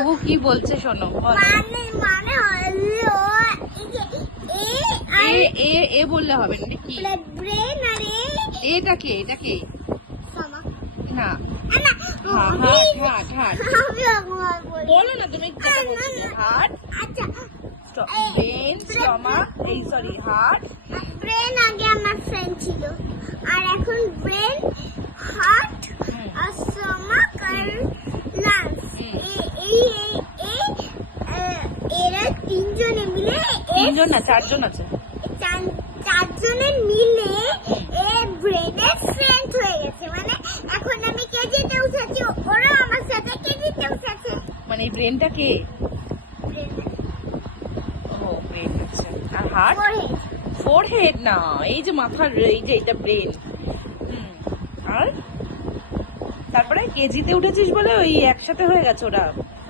বুবু কি বলছে শোনো। মানে হলো এ এ এ বললে হবে না কি? ব্রেন আর এটা কে? এটা কে? স্টমাক না, না হার্ট হার্ট। বলো না তুমি যেটা বলছিলে। হার্ট, আচ্ছা ব্রেন, স্টমাক, এই সরি হার্ট। ব্রেন আগে আমার ফ্রেন্ড ছিল, আর এখন ব্রেন, হার্ট আর স্টমাক আর লাংস, এরা তিনজনে মিলে তিনজন না, চারজন আছে। চারজনের মিলে ব্রেনের ফ্রেন্ড হয়ে গেছে। মানে এখন আমি কেজিতে উঠেছি, ওরা আমার সাথে কেজিতে উঠেছে। মানে এই ব্রেনটা কে? ও ব্রেন, আচ্ছা। আর হার্ট? ফোরহেড না, এই যে মাথার, এই যে এটা ব্রেন। আর তারপরে কেজিতে উঠেছিস বলে ওই একসাথে হয়ে গেছে ওরা।